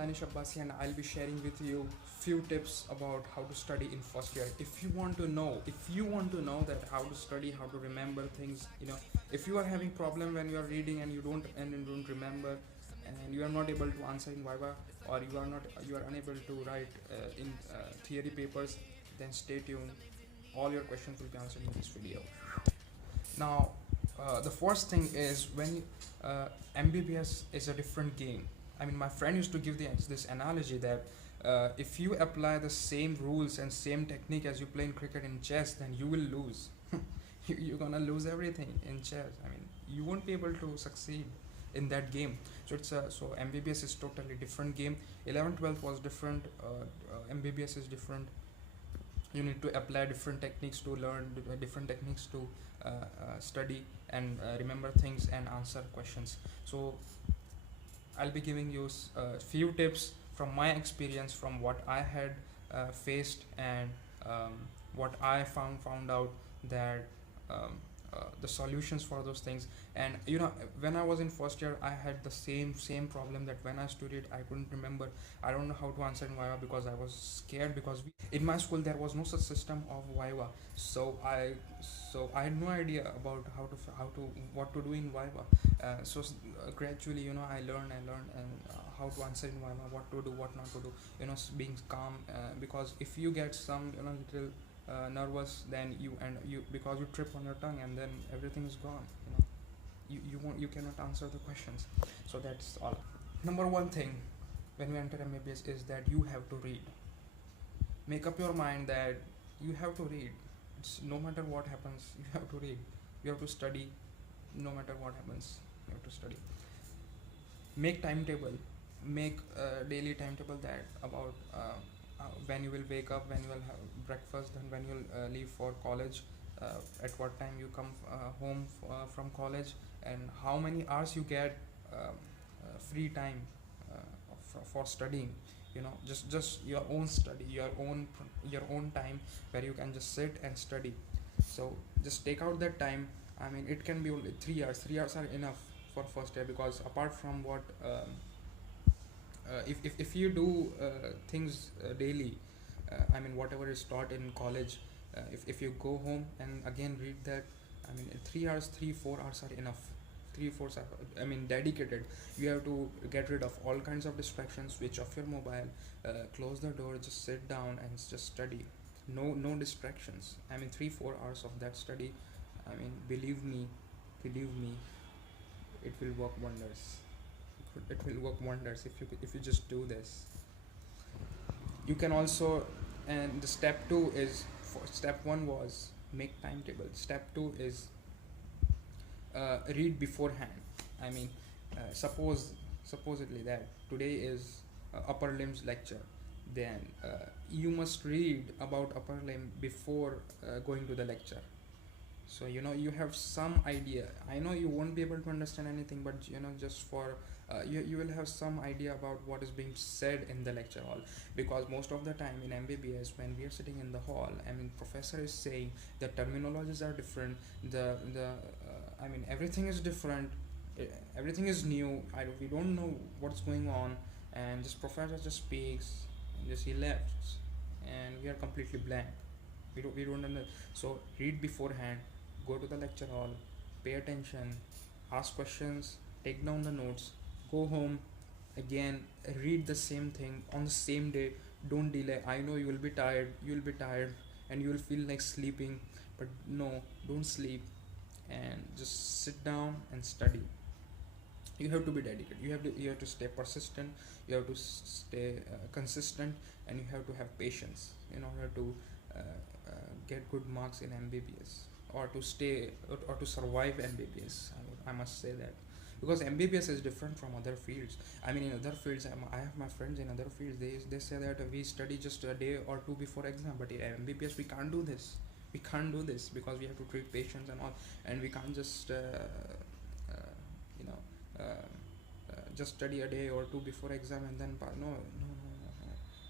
Danish Abbasi, and I'll be sharing with you few tips about how to study in first year. If you want to know that how to study, how to remember things, if you are having problem when you are reading and you don't remember, and you are not able to answer in Viva, or you are unable to write in theory papers, then stay tuned. All your questions will be answered in this video. Now, the first thing is MBBS is a different game. I mean, my friend used to give this analogy that if you apply the same rules and same technique as you play in cricket and chess, then you will lose. You're gonna lose everything in chess. I mean, you won't be able to succeed in that game. So MBBS is totally different game. 11th 12th was different. MBBS is different. You need to apply different techniques to learn, different techniques to study and remember things and answer questions. So I'll be giving you a few tips from my experience, from what I had faced, and what I found out that the solutions for those things. And when I was in first year, I had the same problem, that when I studied I couldn't remember. I don't know how to answer in Viva because I was scared, because in my school there was no such system of Viva. So I had no idea about what to do in Viva. Gradually, I learned and how to answer in Viva, what to do, what not to do, being calm, because if you get some little nervous, then you because you trip on your tongue, and then everything is gone. You cannot answer the questions. So that's all. Number one thing when you enter MBBS is that you have to read. Make up your mind that you have to read. No matter what happens, you have to read. You have to study. No matter what happens, you have to study. Make timetable. Make a daily timetable that about when you will wake up, when you will have breakfast, then when you will leave for college, at what time you come home from college, and how many hours you get free time for studying. Just your own study, your own time, where you can just sit and study. So just take out that time. I mean, it can be only 3 hours. 3 hours are enough for first year, because apart from what if you do things daily, I mean, whatever is taught in college, if you go home and again read that, I mean, 3 hours, 3 4 hours are enough. 3 4 I mean, dedicated. You have to get rid of all kinds of distractions, switch off your mobile, close the door, just sit down and just study. No distractions. I mean, 3 4 hours of that study, I mean, believe me, it will work wonders. It will work wonders if you just do this. You can also, and the step 2 is, for step 1 was make timetable. Step 2 is read beforehand. I mean, supposedly that today is upper limbs lecture, then you must read about upper limb before going to the lecture. So you have some idea. I know you won't be able to understand anything, but just for you will have some idea about what is being said in the lecture hall, because most of the time in MBBS, when we are sitting in the hall, I mean, professor is saying the terminologies are different, the I mean, everything is different, everything is new. We don't know what's going on, and this professor just speaks and just he left, and we are completely blank. We don't know. So read beforehand, go to the lecture hall, pay attention, ask questions, take down the notes, go home, again read the same thing on the same day. Don't delay. I know you will be tired, and you will feel like sleeping, but no, don't sleep, and just sit down and study. You have to be dedicated. You have to stay persistent. You have to stay consistent, and you have to have patience in order to get good marks in MBBS, or to stay, or to survive MBBS. I must say that, because MBBS is different from other fields. I mean, in other fields, I have my friends in other fields. They say that we study just a day or two before exam, but in MBBS we can't do this. We can't do this because we have to treat patients and all, and we can't just you know just study a day or two before exam and then no.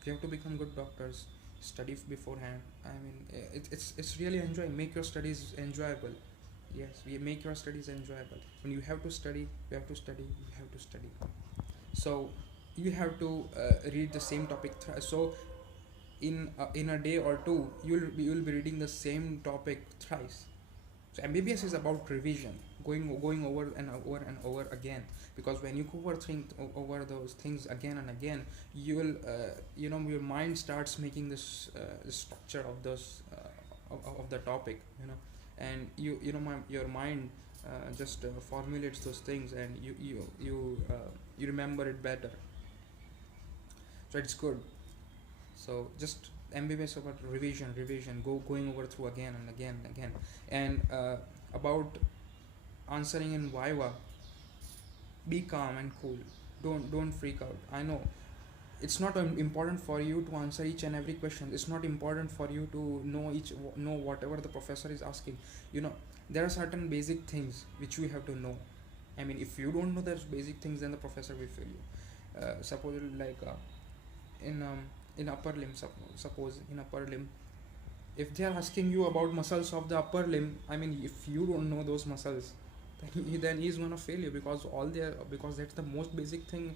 If you have to become good doctors, study beforehand. I mean, it's really enjoying. Make your studies enjoyable. Yes, we make your studies enjoyable. When you have to study, you have to study. So you have to read the same topic so in a day or two you'll be reading the same topic thrice. So MBBS is about revision, going over and over and over again, because when you think over those things again and again, you will your mind starts making this structure of those of the topic, and your mind just formulates those things, and you remember it better. So it's good. So just MBBS about revision, going over through again and again and again. And about answering in Viva, be calm and cool. Don't freak out. I know it's not important for you to answer each and every question. It's not important for you to know whatever the professor is asking. There are certain basic things which you have to know. I mean, if you don't know those basic things, then the professor will fail you. Suppose like in upper limb, suppose in upper limb, if they are asking you about muscles of the upper limb, I mean, if you don't know those muscles, then he's gonna fail you, because that's the most basic thing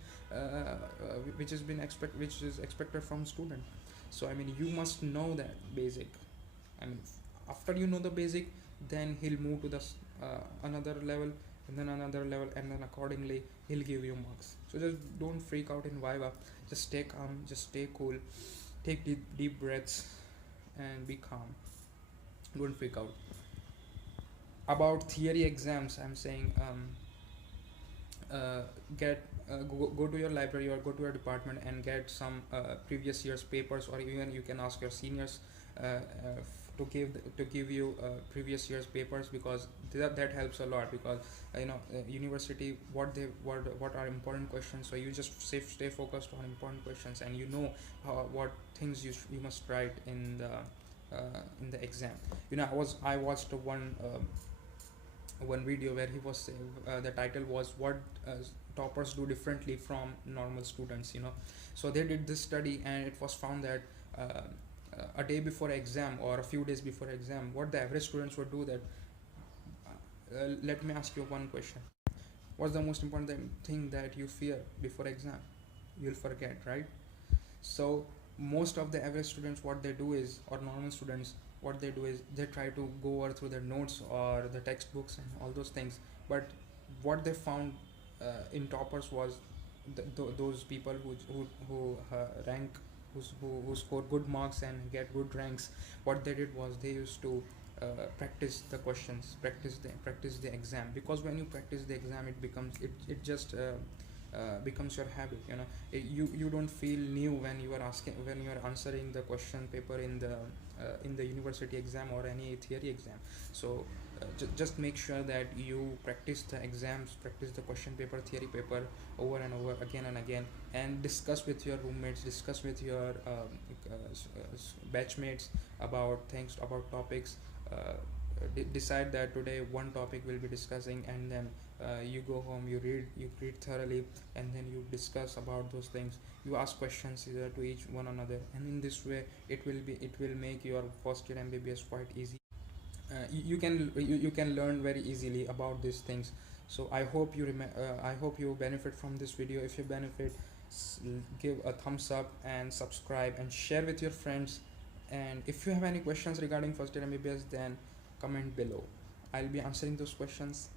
which is expected from student. So I mean, you must know that basic. I mean, after you know the basic, then he'll move to the another level, and then another level, and then accordingly he'll give you marks. So just don't freak out in Viva. Just stay calm, just stay cool, take deep breaths, and be calm. Don't freak out. About theory exams, I'm saying go to your library or go to your department and get some previous year's papers, or even you can ask your seniors to give you previous year's papers, because that helps a lot, because university, what are important questions, so you just stay focused on important questions, and what things you must write in the exam. I watched one video where he was saying, the title was what toppers do differently from normal students. So they did this study, and it was found that a day before exam or a few days before exam, what the average students would do that, let me ask you one question. What's the most important thing that you fear before exam? You'll forget, right? So most of the average students, what they do is, or normal students, what they do is they try to go over through their notes or the textbooks and all those things. But what they found in toppers was those people who rank, who score good marks and get good ranks. What they did was they used to practice the questions, practice the exam, because when you practice the exam, it just becomes your habit. You don't feel new when you are answering the question paper in the university exam or any theory exam. So just make sure that you practice the exams, practice the question paper, theory paper over and over again and again, and discuss with your roommates, discuss with your batchmates about things, about topics. Decide that today one topic we'll be discussing, and then you go home, you read thoroughly, and then you discuss about those things. You ask questions either to each one another, and in this way it will make your first year MBBS quite easy. You can learn very easily about these things. So I hope you benefit from this video. If you benefit, give a thumbs up and subscribe and share with your friends. And if you have any questions regarding first year MBBS, then comment below. I'll be answering those questions.